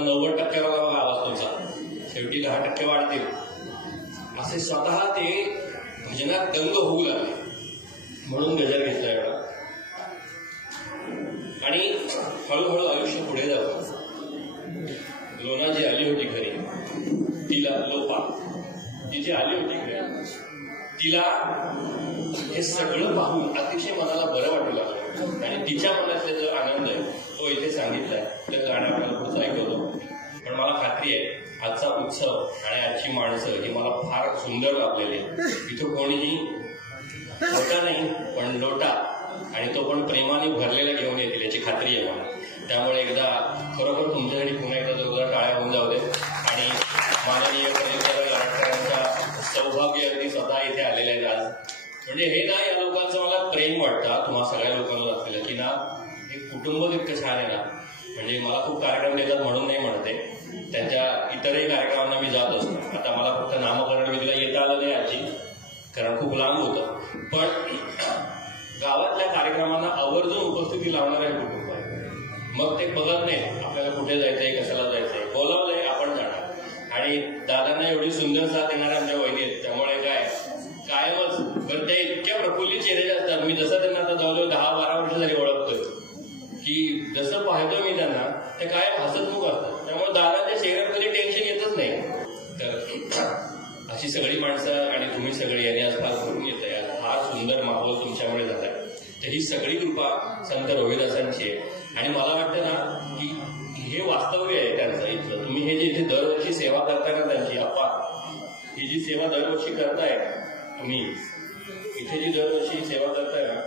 90% बघा आवाज तुमचा, शेवटी 10% वाढतील, असे स्वतः ते भजनात दंग होऊ लागले. म्हणून गजर घेतला एवढा. आणि हळूहळू आयुष्य पुढे जातं. लोना जी आली होती घरी, तिला लोपा ती जी आली होती घरी, तिला हे सगळं पाहून अतिशय मनाला बरं वाटू लागलं. आणि तिच्या मनातला जो आनंद आहे तो इथे सांगितलाय. तर गाणं आपल्याला पुढचं ऐकवतो. पण मला खात्री आहे आजचा उत्सव आणि आजची माणसं ही मला फार सुंदर लाभलेली आहे. इथं कोणीही छोटा नाही पण लोटा, आणि तो पण प्रेमाने भरलेला घेऊन येतील याची खात्री आहे मला. त्यामुळे एकदा खरोखर तुमच्यासाठी पुन्हा एकदा जोरदार टाळ्या होऊन जाऊ दे. आणि माननीय गाडकरांच्या सौभाग्य अगदी स्वतः इथे आलेले आहेत आज. म्हणजे हे ना या लोकांचं मला प्रेम वाटतं तुम्हा सगळ्या लोकांना दाखवलं की ना हे कुटुंब इतकं छान आहे ना. म्हणजे मला खूप कार्यक्रम देतात म्हणून नाही म्हणते, त्यांच्या इतरही कार्यक्रमांना मी जात असतो. आता मला फक्त नामकरण विधीला येता आलं नाही आजी, कारण खूप लांब होतं. पण गावातल्या कार्यक्रमांना आवर्जून उपस्थिती लावणार आहे कुटुंब आहे. मग ते बघत नाही आपल्याला कुठे जायचंय, कशाला जायचंय, बोलावलंय आपण जाणार. आणि दादांना एवढी सुंदर साथ देणारे आमच्या वहिनी आहेत. त्यामुळे काय कायमच पण ते इतक्या प्रफुल्लित चेहरे असतात. मी जसं त्यांना आता जवळजवळ 10-12 वर्ष झाली ओळखतोय की जसं पाहतो मी त्यांना ते कायम हसतमुख असतात. त्यामुळे दादाच्या चेहऱ्यावर कधी टेन्शन येतच नाही. तर अशी सगळी माणसं आणि तुम्ही सगळी यांनी आज फार करून येत आहे. फार सुंदर माहोल तुमच्यामुळे झालाय. तर ही सगळी कृपा संत रविदासांची आहे. आणि मला वाटतं ना की हे वास्तव्य आहे त्यांचं इथलं. तुम्ही हे जे इथे दरवर्षी सेवा करताय ना त्यांची, अप्पा ही जी सेवा दरवर्षी करताय तुम्ही इथे जी दरवर्षी सेवा करताय ना,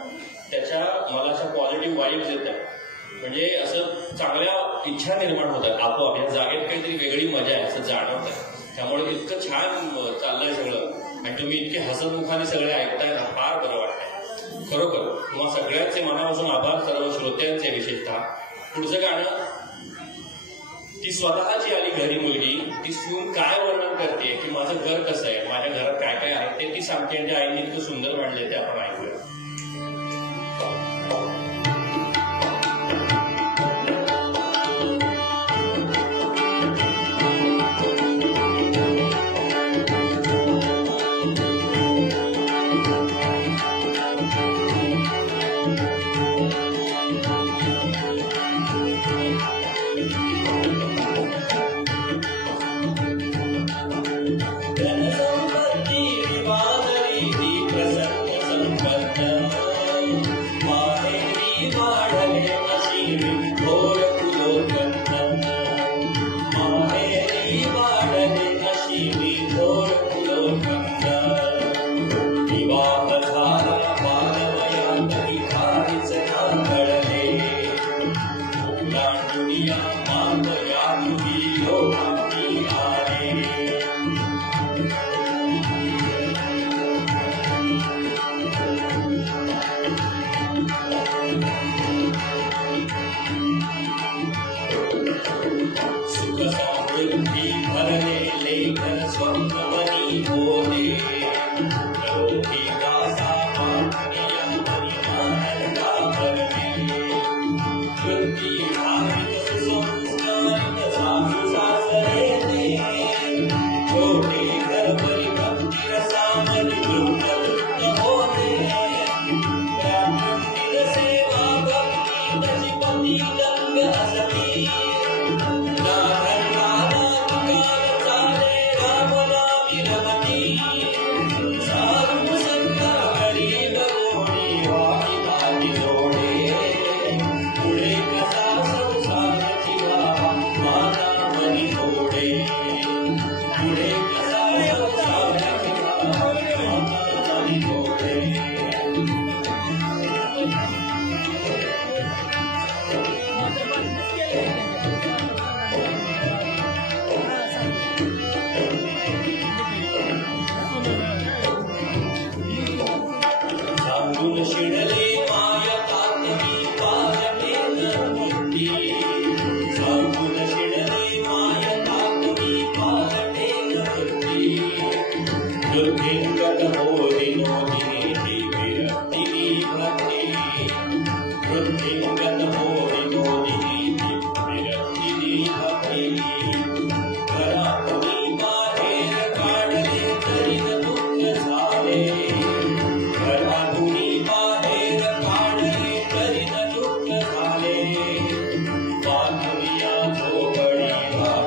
त्याच्या मला अशा पॉझिटिव्ह वाईब्स येत आहे. म्हणजे असं चांगल्या इच्छा निर्माण होत आहेत आपोआप. या जागेत काहीतरी वेगळी मजा आहे असं जाणवत आहे. त्यामुळे इतकं छान चाललंय सगळं. आणि तुम्ही इतके हसतमुखाने सगळे ऐकताय ना, फार बरं वाटतंय खरोखर. तुम्हाला सगळ्यांचे मनापासून आभार, सर्व श्रोत्यांचे विशेषतः. पुढचं गाणं ती स्वतःची आली घरी मुलगी, ती सून काय वर्णन करते की माझं घर कसं आहे, माझ्या घरात काय काय आहे ते ती सांगते. आणि आईने इतकं सुंदर मांडले ते आपण ऐकूया.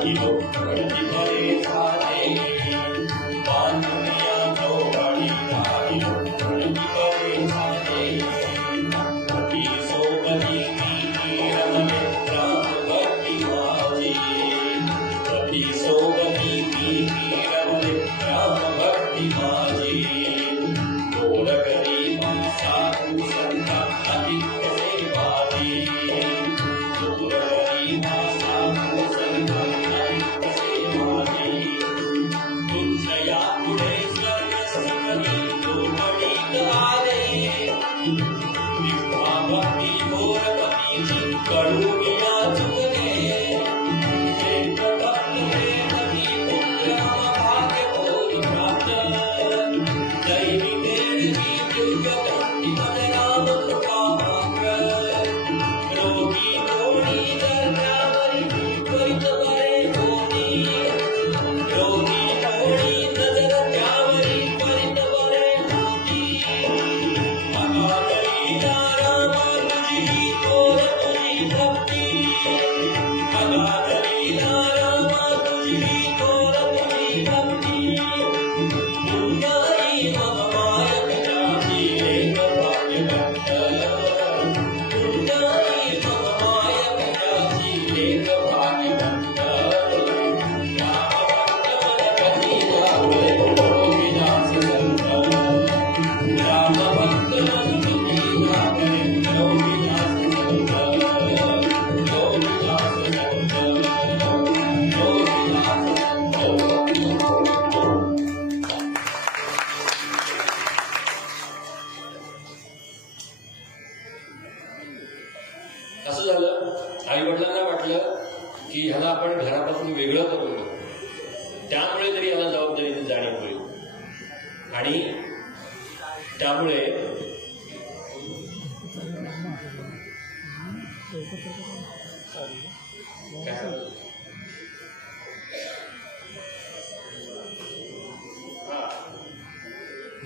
राहिलो गणती बरे झाले बांधुनिया चौघडी राहिलो गणती बरे झाले पती सोबती रमले राम भक्ती माझी पती सोबती रमले राम भक्ती माझी गोड करी साधू संता आदित्य सेवादी गोड करी साधू संता आदित्य सेवादी तुझ्या पुढे स्वर्ग सकली गोडीत आले विभा भक्ती घोर पतीची कडुगिया चुकले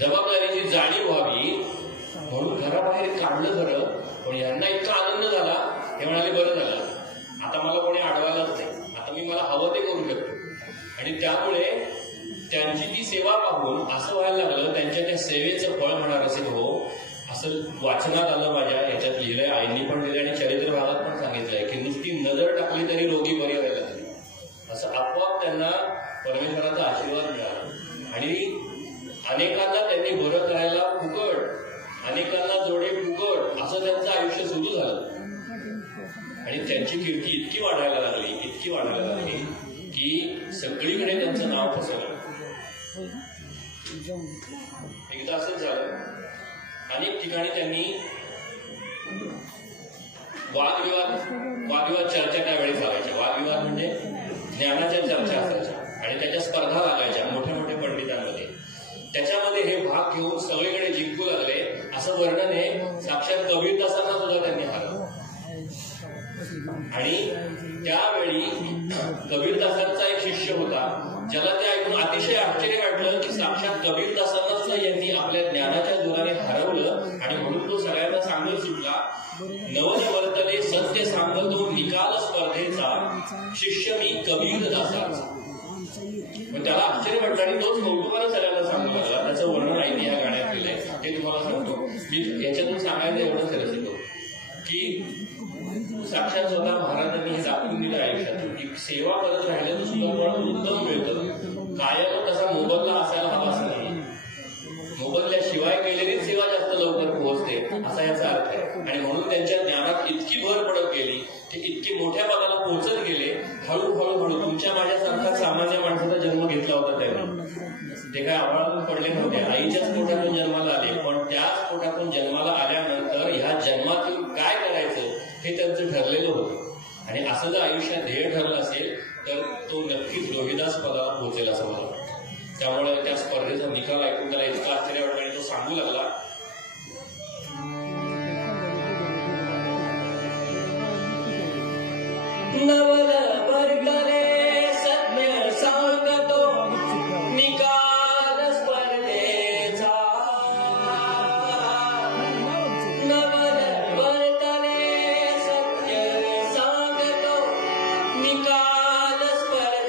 जबाबदारीची जाणीव व्हावी म्हणून घराबाहेर काढलं खरं, पण यांना इतका आनंद झाला हे म्हणाले बरं झालं आता मला कोणी अडवायलाच नाही, आता मी मला हवं ते करू शकतो. आणि त्यामुळे त्यांची ती सेवा पाहून असं व्हायला लागलं त्यांच्या त्या सेवेचं फळ म्हणणार असेल हो, असं वाचनात आलं माझ्या ह्याच्यात लिहिलंय, आईंनी पण लिहिलंय आणि चरित्र भागात पण सांगितलंय की नुसती नजर टाकली तरी रोगी बरे व्हायला लागले. असं आपोआप त्यांना परमेश्वराचा आशीर्वाद मिळाला आणि अनेकांना त्यांनी बरं करायला फुकट, अनेकांना जोडे फुकट असं त्यांचं आयुष्य सुरू झालं. आणि त्यांची कीर्ती इतकी वाढायला लागली की सगळीकडे त्यांचं नाव पसरलं. एकदा असंच झालं, अनेक ठिकाणी त्यांनी वादविवाद चर्चा त्यावेळी चालायच्या. वादविवाद म्हणजे ज्ञानाच्या चर्चा असायच्या आणि त्याच्या स्पर्धा लागायच्या मोठ्या मोठ्या पंडितांमध्ये. त्याच्यामध्ये हे भाग घेऊन सगळीकडे जिंकू लागले असं वर्णन आहे साक्षात कबीरदासांना सुद्धा त्यांनी हरवलं. आणि त्यावेळी कबीरदासांचा एक शिष्य होता ज्याला ते ऐकून अतिशय आश्चर्य वाटलं की साक्षात कबीरदासांनाच यांनी आपल्या ज्ञानाच्या जोराने हरवलं. आणि म्हणून तो सगळ्यांना सांगत सुटला, नवनिवर्तने सत्य सांगतो निकाल स्पर्धेचा शिष्य मी कबीरदासाचा. मग त्याला आश्चर्य वाटलं आणि तोच कौतुकाने सगळ्यांना सांगू लागला. त्याचं वर्णन आईने या गाण्यात केलंय ते तुम्हाला सांगतो. मी याच्यातून सांगायला एवढंच करत होतो की साक्षात स्वतः महाराजांनी हे दाखवून दिलं आयुष्यातून की सेवा करत राहिल्याचं सुद्धा फळ उत्तम मिळतं. कायम तसा मोबदला असायला हवा असं नाही, मोबदल्याशिवाय केलेलीच सेवा जास्त लवकर पोहोचते असा याचा अर्थ आहे. आणि म्हणून त्यांच्या ज्ञानात इतकी भर पडत गेली ते इतकी मोठ्या पदाला पोहोचत गेले. हळूहळू तुमच्या माझ्यासारखा सामान्य माणसाचा जन्म घेतला होता त्यांनी. ते काय आवाळातून पडले नव्हते, आईच्याच पोटातून जन्माला आले. पण त्याच पोटातून जन्माला आल्यानंतर ह्या जन्मातून काय करायचं हे त्यांचं ठरलेलं होतं. आणि असं जर आयुष्यात ध्येय ठरलं असेल तर तो नक्कीच रोहिदास पदाला पोहोचेल असं मला वाटतं. त्यामुळे त्या स्पर्धेचा निकाल ऐकून त्याला इतका आश्चर्य वाटलं आणि तो सांगू लागला, नवल वर्गले सत्य सांगतो निकाल स्पर्धेचा, नवल वर्गले सत्य सांगतो निकाल स्पर्धेचा.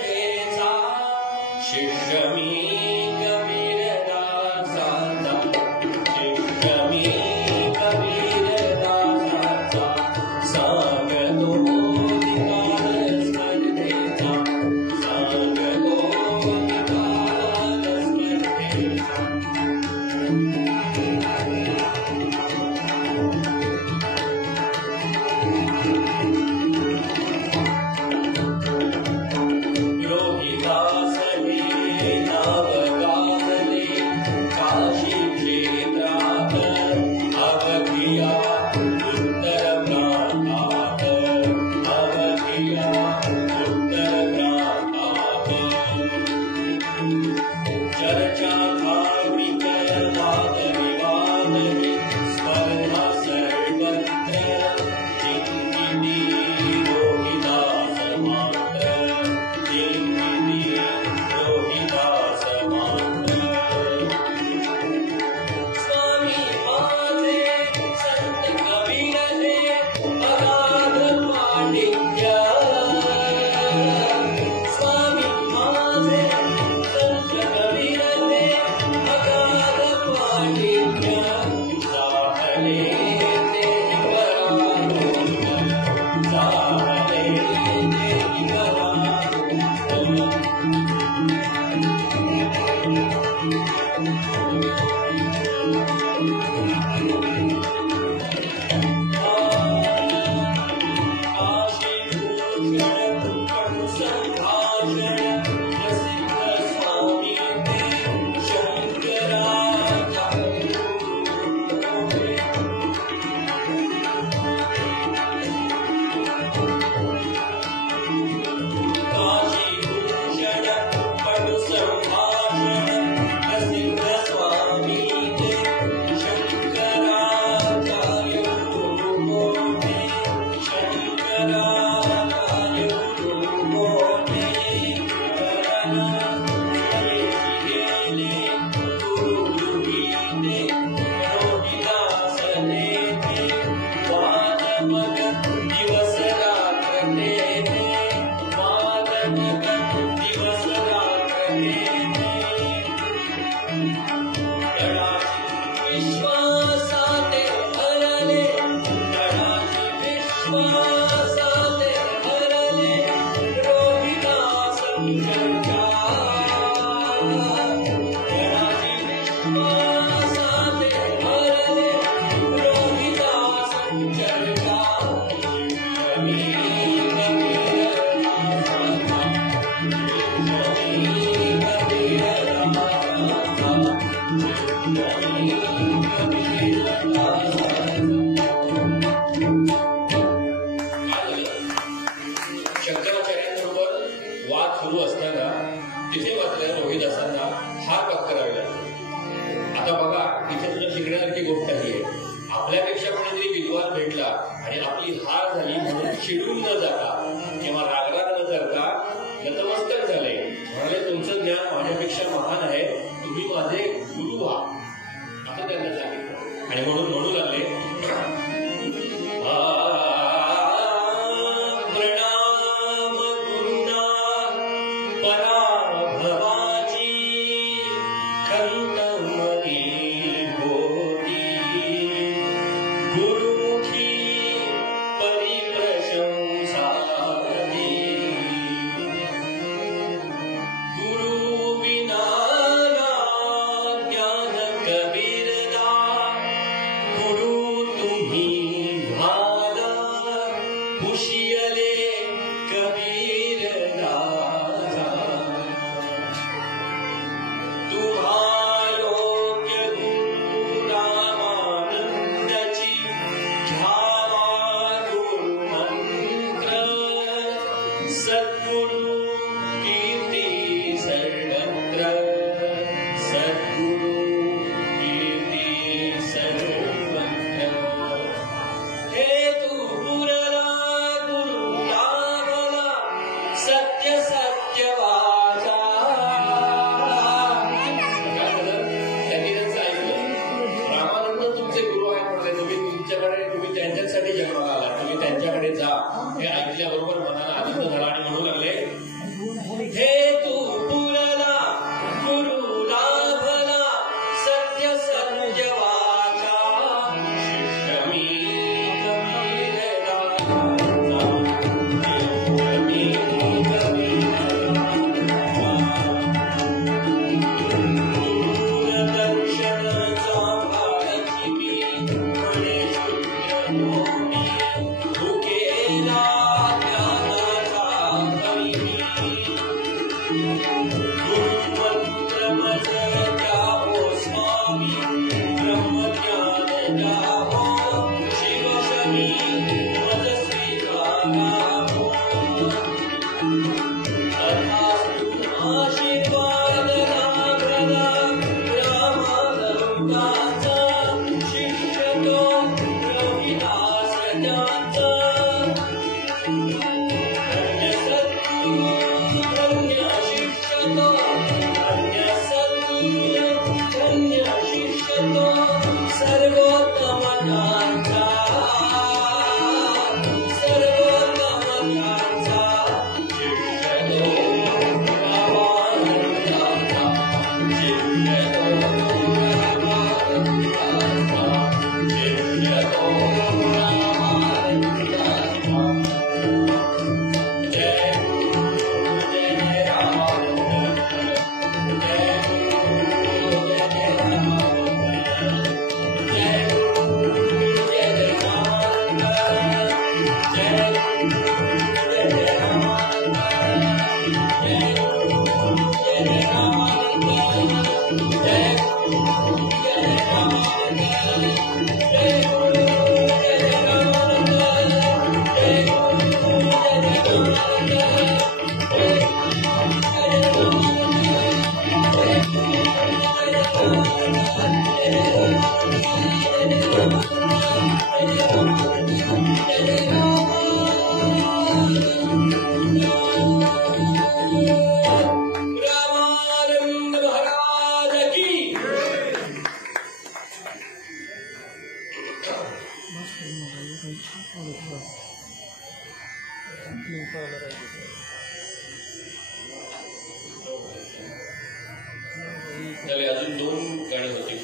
त्याला अजून 2 गाणी होती.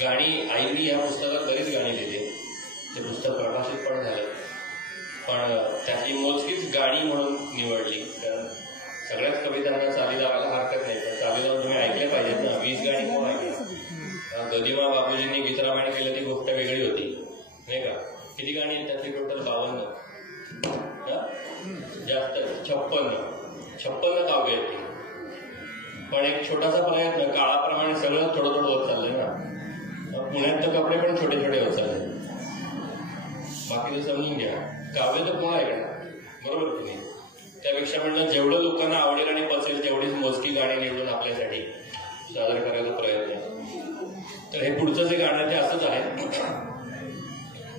गाणी आईनी या पुस्तकात बरीच गाणी लिहिली. ते पुस्तक प्रकाशित पण झालं, पण त्यातली मोजकीच गाणी म्हणून निवडली. कारण सगळ्याच कवितांना चाली लावायला हरकत नाही, पण चाली लावून तुम्ही ऐकल्या पाहिजेत ना. 20 गाणी कोण ऐकल्या? गदिमा बापूजींनी गीतरामायण केलं ती गोष्ट वेगळी होती, नाही का? किती गाणी आहेत त्यातली? टोटल 52. जास्त 56 काव्य आहेत. पण एक छोटासा प्रयत्न, काळाप्रमाणे सगळं थोडं थोडं होत चाललंय ना. पुण्यात तर कपडे पण छोटे छोटे होत चालले. बाकीचं समजून घ्या. काव्य तर कोण ऐकणार, बरोबर की नाही? त्यापेक्षा म्हणलं जेवढं लोकांना आवडेल आणि पचेल तेवढीच मोजकी गाणी निवडून आपल्यासाठी सादर करायचा प्रयत्न आहे. तर हे पुढचं जे गाणं ते असंच आहे.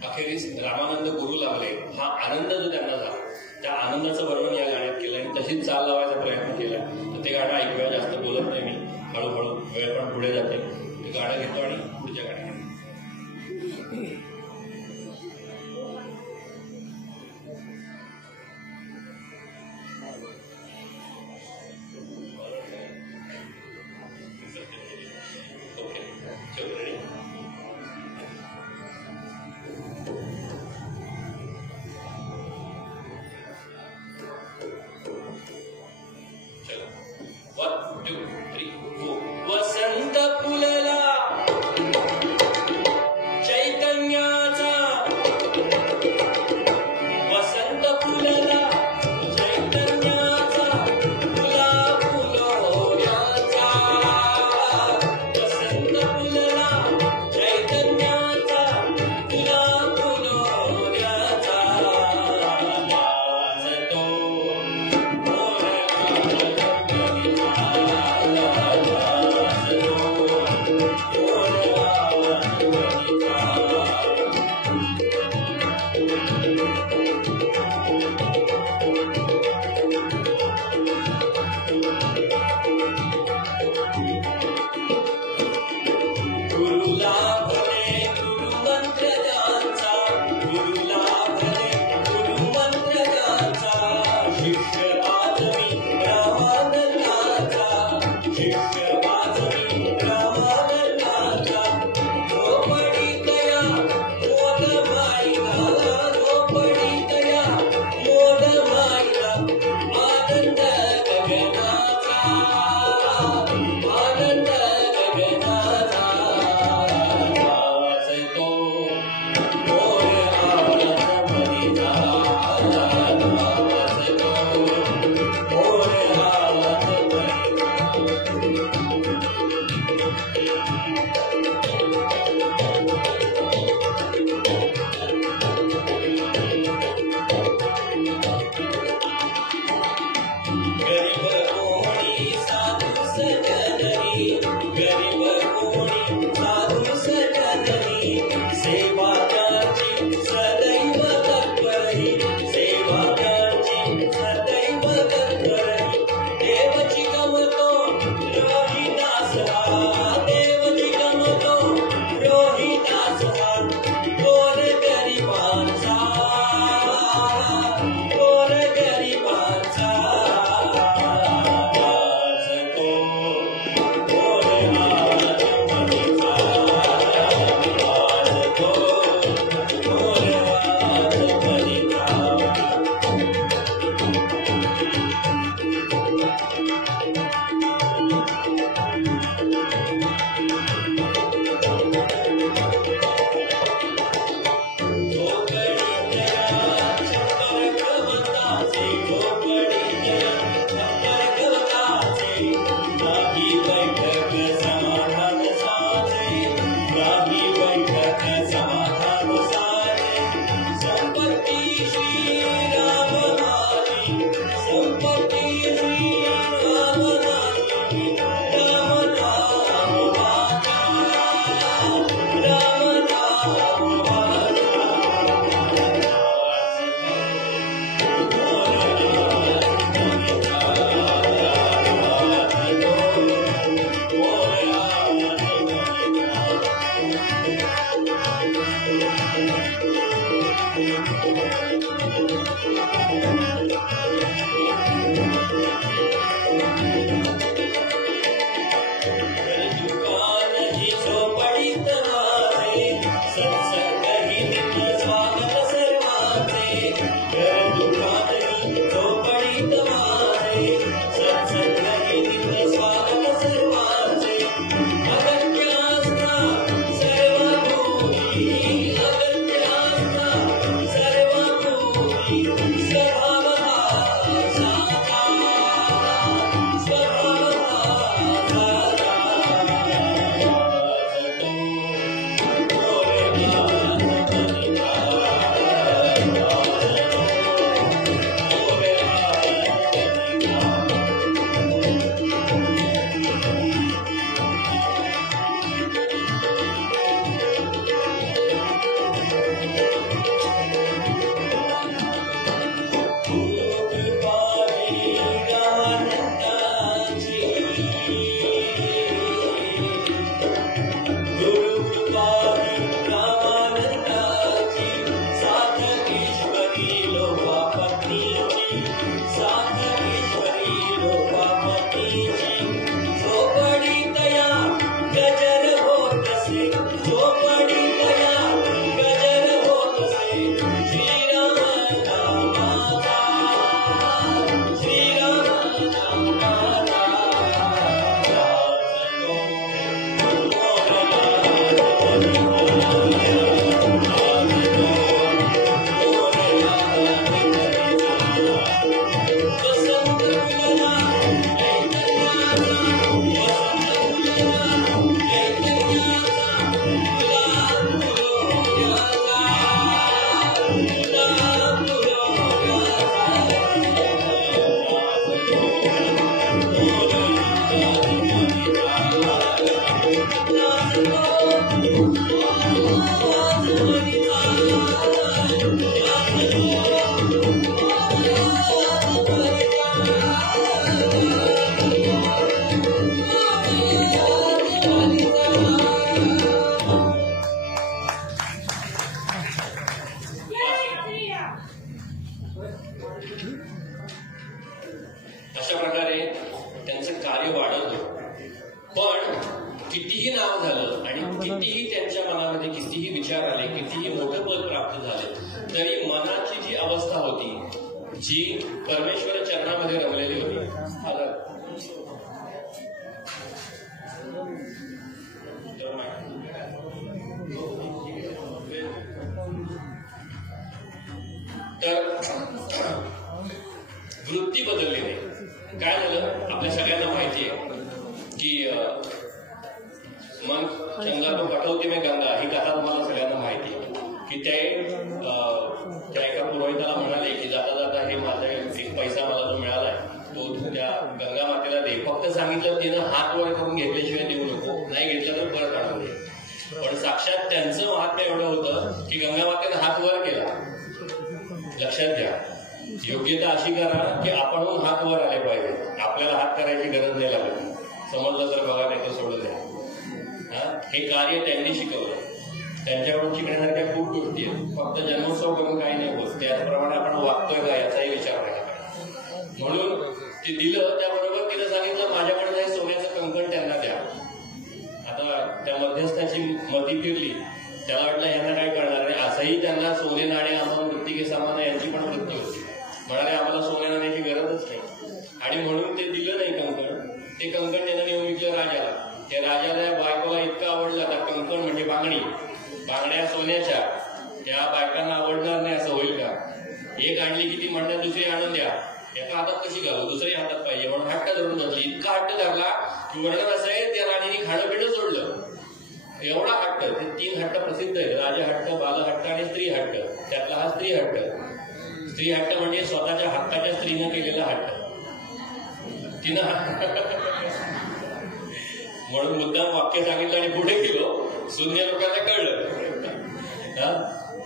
अखेरीस रामानंद गुरु लागले, हा आनंद जो त्यांना झाला, त्या आनंदाचं वर्णन या गाण्यात केलं आणि तशीच चाल लावायचा प्रयत्न केला. तर ते गाणं ऐकूया. जास्त बोलत नाही मी, हळूहळू वेळ पण पुढे जाते. ते गाणं घेतो आणि पुढच्या गाण्यात वसंत फुलला अशा प्रकारे त्यांचं कार्य वाढत होतं. पण कितीही नाव झालं आणि कितीही त्यांच्या मनामध्ये कितीही विचार आले, कितीही मोठं पद प्राप्त झाले, तरी मनाची जी अवस्था होती, जी परमेश्वर चरणामध्ये रमलेली होती, तर वृत्ती बदलली नाही. काय झालं, आपल्या सगळ्यांना माहिती आहे की मन चंगा तो पाठवते मी गंगा, ही कथा तुम्हाला सगळ्यांना माहिती आहे की त्या एका पुरोहिताला म्हणाले की जाता जाता हे माझा एक पैसा मला जो मिळालाय तो त्या गंगा मातेला दे. फक्त सांगितलं तिनं हात वर करून घेतल्याशिवाय देऊ नको, नाही घेतलं तर परत आठवून दे. पण साक्षात त्यांचं महात्म्य एवढं होतं की गंगा मातेने हात वर केला. लक्षात घ्या, योग्यता अशी करा की आपणहून हात वर आले पाहिजे, आपल्याला हात करायची गरज नाही लागत. समजलं तर बघा, नाही तर सोडून द्या. हे कार्य त्यांनी शिकवलं. त्यांच्याकडून शिकण्यासारख्या खूप गोष्टी आहेत. फक्त जन्मोत्सव करून काही नाही होत, त्याचप्रमाणे आपण वागतोय का याचाही विचार करायला पाहिजे. म्हणून ते दिलं, त्याबरोबर तिनं सांगितलं माझ्याकडे हे सोन्याचं कंकण त्यांना द्या. आता त्या मध्यस्थाची मती फिरली, त्याला वाटलं यांना काय करणार आहे. असंही त्यांना सोने नाणे आम्हाला मृत्तिके सामान यांची पण वृत्ती होती. म्हणाले आम्हाला सोन्या नाण्याची गरजच नाही. आणि म्हणून ते दिलं नाही कंकण. ते कंकण त्यांना नेऊन विकलं राजाला. त्या राजाला बायकोला इतकं आवडलं, आता कंकण म्हणजे बांगडी, बांगड्या सोन्याच्या, त्या बायकांना आवडणार नाही असं होईल का. एक आणली की ती म्हणतात दुसरी आणून द्या, एका हातात कशी घालू, दुसरी हातात पाहिजे म्हणून हट्ट धरून बसली. इतका हट्ट धरला की वर्णन असं आहे त्या राणीने खाणं पिणं सोडलं. एवढा हट्ट, ते 3 हट्ट प्रसिद्ध आहे, राजा हट्ट, बाल हट्ट आणि स्त्री हट्ट. त्यातला हा स्त्री हट्ट. स्त्री हट्ट म्हणजे स्वतःच्या हक्काच्या स्त्रीनं केलेला हट्ट. तिनं म्हणून मुद्दाम वाक्य सांगितलं आणि पुढे गेलो, शून्य लोकांना कळलं.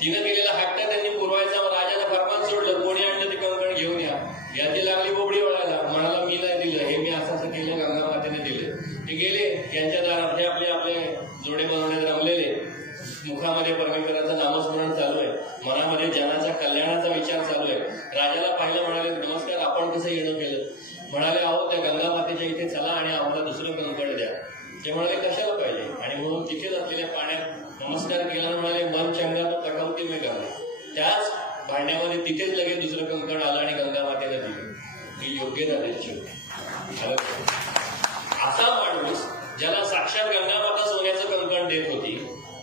तिनं केलेला हट्ट त्यांनी पुरवायचा. राजाला फरमान सोडलं, कोणी आणलं ते कंकण घेऊन या. याची लागली बोबडी वळायला, म्हणाला मी नाही दिलं, हे मी असं केलं, गंगा मातेने दिलं. ते गेले यांच्या दारात, हे आपले जोडे बनवण्यात रमलेले, मुखामध्ये परमेश्वराचं नामस्मरण चालू आहे, मनामध्ये जनाच्या कल्याणाचा विचार चालू आहे. राजाला पाहिलं, म्हणाले नमस्कार, आपण कसं येणं केलं. म्हणाले अहो त्या गंगा मातेच्या इथे चला आणि आम्हाला दुसरं कंकण द्या. ते म्हणाले कशाला पाहिजे. आणि म्हणून तिथेच असलेल्या पाण्यात नमस्कार केला. म्हणाले मन चंगा तो कटवते मी गंगा. त्याच भांड्यामध्ये तिथेच लगेच दुसरं कंकण आलं आणि गंगा मातेला दिलं. ही योग्यता त्यांची होती. असा माणूस ज्याला साक्षात गंगा माता सोन्याचं कंकण देत होती,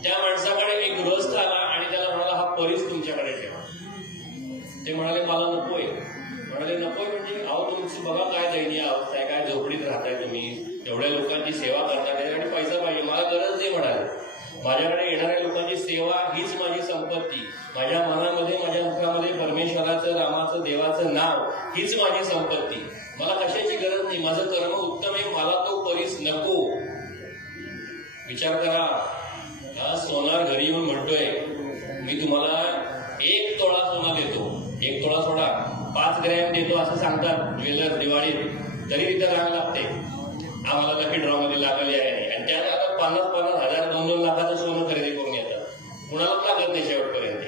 त्या माणसाकडे एक गृहस्थ आला आणि त्याला म्हणाला हा परीस तुमच्याकडे ठेवा. ते म्हणाले मला नकोय. म्हणाले नकोय म्हणजे अहो तुमची बघा काय दयनीय अवस्था आहे, काय झोपडीत राहताय तुम्ही, एवढ्या लोकांची सेवा करताय, त्याच्यासाठी पैसा पाहिजे, मला गरज नाही म्हणाले. माझ्याकडे येणाऱ्या लोकांची सेवा हीच माझी संपत्ती, माझ्या मनामध्ये माझ्या मुखामध्ये परमेश्वराचं रामाचं देवाचं नाव हीच माझी संपत्ती, मला कशाची गरज नाही, माझं कर्म उत्तम आहे, मला तो परीस नको. विचार करा, सोनार घरी येऊन म्हणतोय मी तुम्हाला 1 तोळा सोना देतो, 1 तोळा सोडा 5 ग्रॅम देतो असं सांगतात ज्वेलर दिवाळीत, तरी तिथं रांग लागते. आम्हाला लकी ड्रॉ मध्ये लागली आहे आणि त्यात आता 50,000 2-2 लाखाचं सोनं खरेदी करून येतात, कुणालाच लागत नाही शेवटपर्यंत.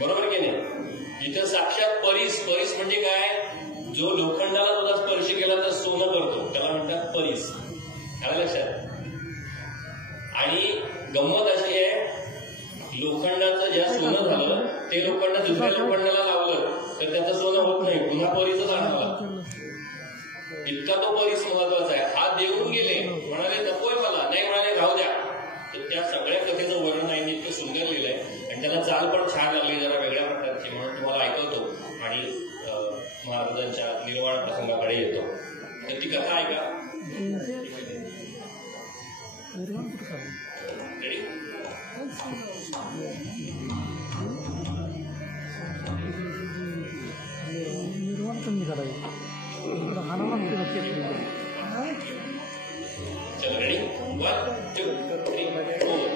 बरोबर की नाही? इथं साक्षात परीस म्हणजे काय, जो लोखंडाला सुद्धा स्पर्श केला तर सोनं करतो त्याला म्हणतात परीस. आलं लक्षात? आणि गंमत अशी आहे, लोखंडाचं ज्या सोनं झालं ते लोखंड दुसऱ्या लोखंडाला लावलं तर त्याचं सोनं होत नाही, पुन्हा परीसच आणावं. इतका तो परीस महत्वाचा आहे. हा देऊन गेले, म्हणाले नकोय मला, नाही म्हणाले राहू द्या. तर त्या सगळ्या कथेचं वर्णन आहे इतकं सुंदर लिहिलंय आणि त्याला चाल पण छान लागली, जरा वेगळ्या प्रकारची, म्हणून तुम्हाला ऐकवतो आणि महाराजांच्या निर्वाण प्रसंगाकडे येतो. तर ती कथा ऐका. चलो रेडी, 1 2 3 4.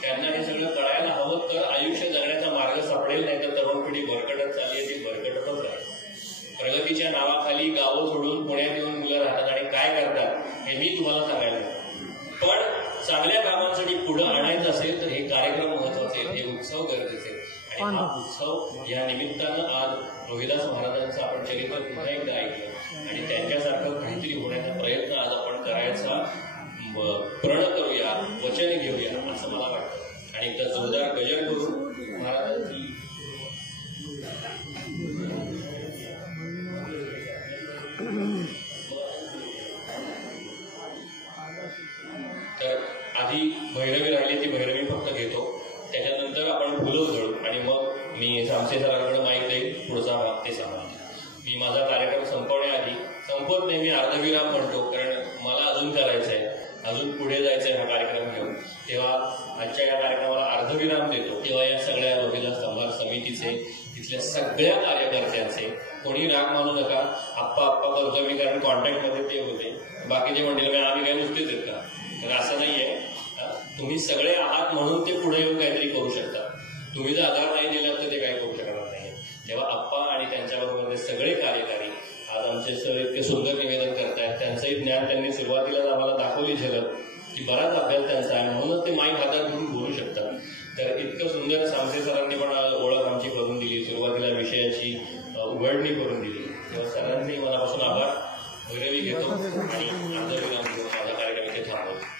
त्यांना हे सगळं कळायला हवं उत्सव गरजेचे आणि हा उत्सव या निमित्तानं आज रोहिदास महाराजांचं आपण चरित्र पुन्हा एकदा ऐकलं आणि त्यांच्यासारखं काहीतरी होण्याचा प्रयत्न आज आपण करायचा प्रण करूया, वचन घेऊया असं मला वाटतं. आणि एकदा जोरदार गजर करून महाराजांची तर आधी भैरवी राहिली ती भैरवी फक्त घेतो, त्याच्यानंतर आपण फुलं उधळू आणि मग मी सामसे सरांकडे माईक देईल, पुढचा भाग ते सांगा. मी माझा कार्यक्रम संपवण्याआधी संपत नाही, मी अर्धविराम म्हणतो कारण मला अजून करायचं आहे, अजून पुढे जायचं आहे हा कार्यक्रम घेऊन. तेव्हा आजच्या या कार्यक्रमाला अर्धविराम देतो. तेव्हा या सगळ्या रोहिदास स्तंभार समितीचे, तिथल्या सगळ्या कार्यकर्त्यांचे, कोणी राग मानू नका, आप्पा करतो मी कारण कॉन्टॅक्टमध्ये ते होते, बाकीचे म्हणतील आम्ही काही नुसतेच आहेत का, तर असं नाहीये. तुम्ही सगळे आहात म्हणून ते पुढे येऊन काहीतरी करू शकता. तुम्ही जर आधार नाही दिला तर ते काही करू शकणार नाही. तेव्हा आप्पा आणि त्यांच्याबरोबर सगळे कार्यकारी आज आमचे सर इतके सुंदर निवेदन करतायत. त्यांचंही ज्ञान त्यांनी सुरुवातीला आम्हाला दाखवली झलक की बराच अभ्यास त्यांचा आहे, म्हणूनच ते माईक हातात घेऊन बोलू शकतात. तर इतकं सुंदर सामसे सरांनी पण ओळख आमची करून दिली, सुरुवातीला विषयाची उघडणी करून दिली. तेव्हा सरांनी मनापासून आभार. भैरवी घेतो आणि अर्धविराम घेऊन माझा कार्यक्रम इथे थांबवतो.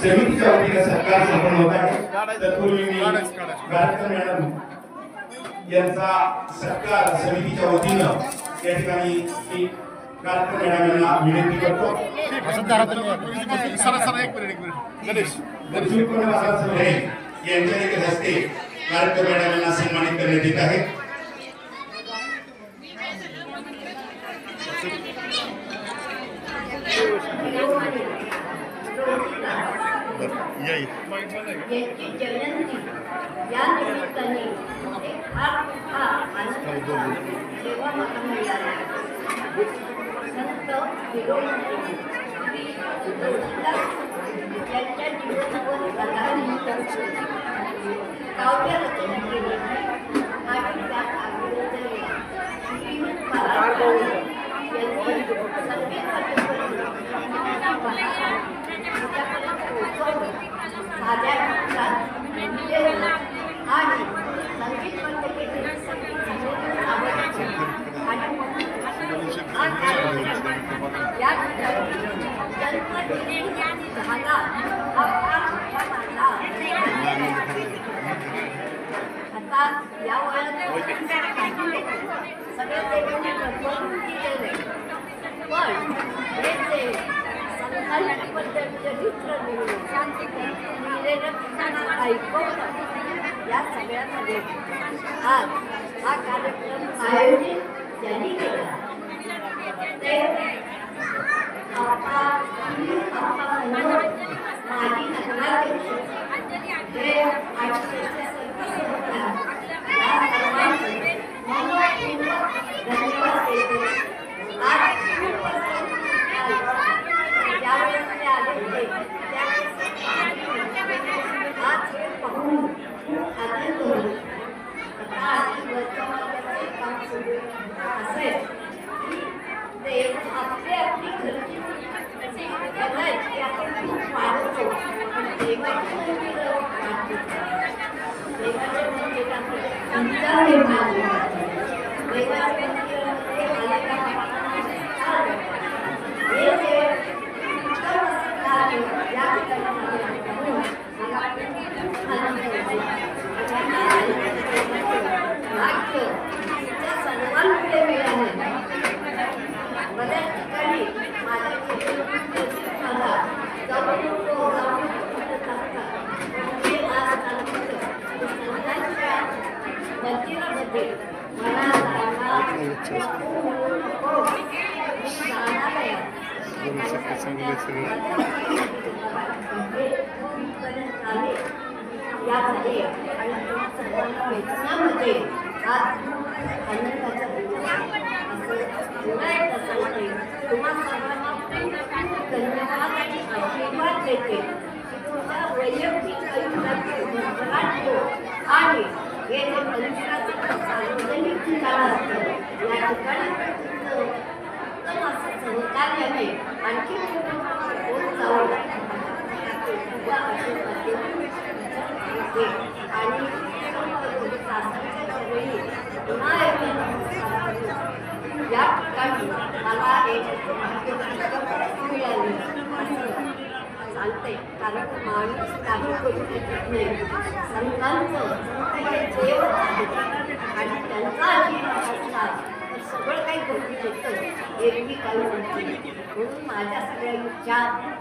समितीच्या वतीने सत्कार संपन्न होत आहे। तत्पूर्वी मी गाडकर मॅडम यांचा सत्कार समितीच्या वतीने या ठिकाणी गाडकर मॅडम यांना विनंती करतो। यांच्या हस्ते गाडकर मॅडम यांना सन्मानित करण्यात येत आहे। या निमित्ताने हा आनंद सेवा मला मिळाला। संत विरोधी यांच्या जीवनावर आधारित काव्य रचना केली आणि त्यात आग्रह आणि संगीत आता या वयात सगळ्या देवांनी केले पण हे ते संतांबद्दल चरित्र ऐकवलं या सगळ्यामध्ये आज हा कार्यक्रम आयोजित यांनी केला। माजी नगराध्यक्ष धन्यवाद देतो। ज्यावेळेस ते आले आज हे पाहून आनंद होतो। काम सुरू असेल ते आपली आपली घरची आपण खूप वाढवतो तुमचा निर्माण देवाच्या मंदिरामध्ये आलेल्या हे जे उत्तम असं कार्य या ठिकाणी झालं मला आनंद होतो. वाक्य त्या सर्वांकडे मिळाले. बऱ्याच ठिकाणी माझ्या मला जाऊ नको जाऊ हे आज संतांच्या मंदिरामध्ये मला यामध्ये आणि सर्वांना वेदनामध्ये आज आनंदाचा दिवस असं पुन्हा एकदा सांगते. तुम्हा सर्वांना धन्यवाद आणि आशीर्वाद देते की तुमच्या वैयक्तिक आयुष्यात भरभराट हो आणि हे जे मंदिराचं सार्वजनिक ठिकाण असतं या ठिकाणी उत्तम असं सहकार्याने आणखी होत जावं आणि शासनाच्या वेळी पुन्हा या ठिकाणी मला एक मिळाली चालते. कारण माणूस काही करू शकत नाही. संतांचं हे देव आहे आणि त्यांचा आशीर्वाद असतात तर सगळं काही करू शकतं एरवी काही नसते. म्हणून माझ्या सगळ्या इच्छा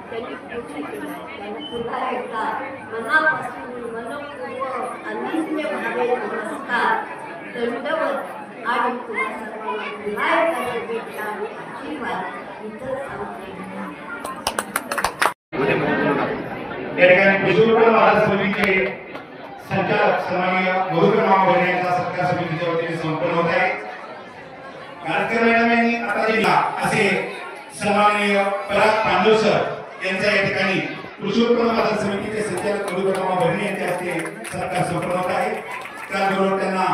त्यांनी पूर्ण केल्या. त्यांनी पुन्हा एकदा मनापासून मनपूर्वक अनन्य भावे नमस्कार दंडवत आणि तुम्हा सर्वांना पुन्हा एकदा शुभेच्छा आणि आशीर्वाद इथं सांगते. या ठिकाणी कृषी महाराज समितीचे संचालक सन्माननीय मधुकर मामा भरणे यांचा सत्कार समितीच्या वतीने संपन्न होत आहे. गाडकर मॅडम यांनी आता दिला असे सन्माननीय पराग पांडव सर यांच्या या ठिकाणी कृषी उत्पन्न बाजार समितीचे संचालक मधुकर मामा भरणे यांच्या हस्ते सत्कार संपन्न होत आहे. त्याचबरोबर त्यांना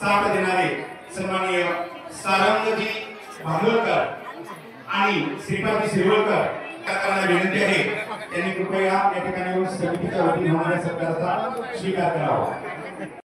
साथ देणारे सन्माननीय सारंगजी भांडवलकर आणि श्रीपादी शिरवळकर त्यांना विनंती आहे त्यांनी कृपया या ठिकाणी समितीच्या वतीने होणाऱ्या सत्काराचा स्वीकार करावा.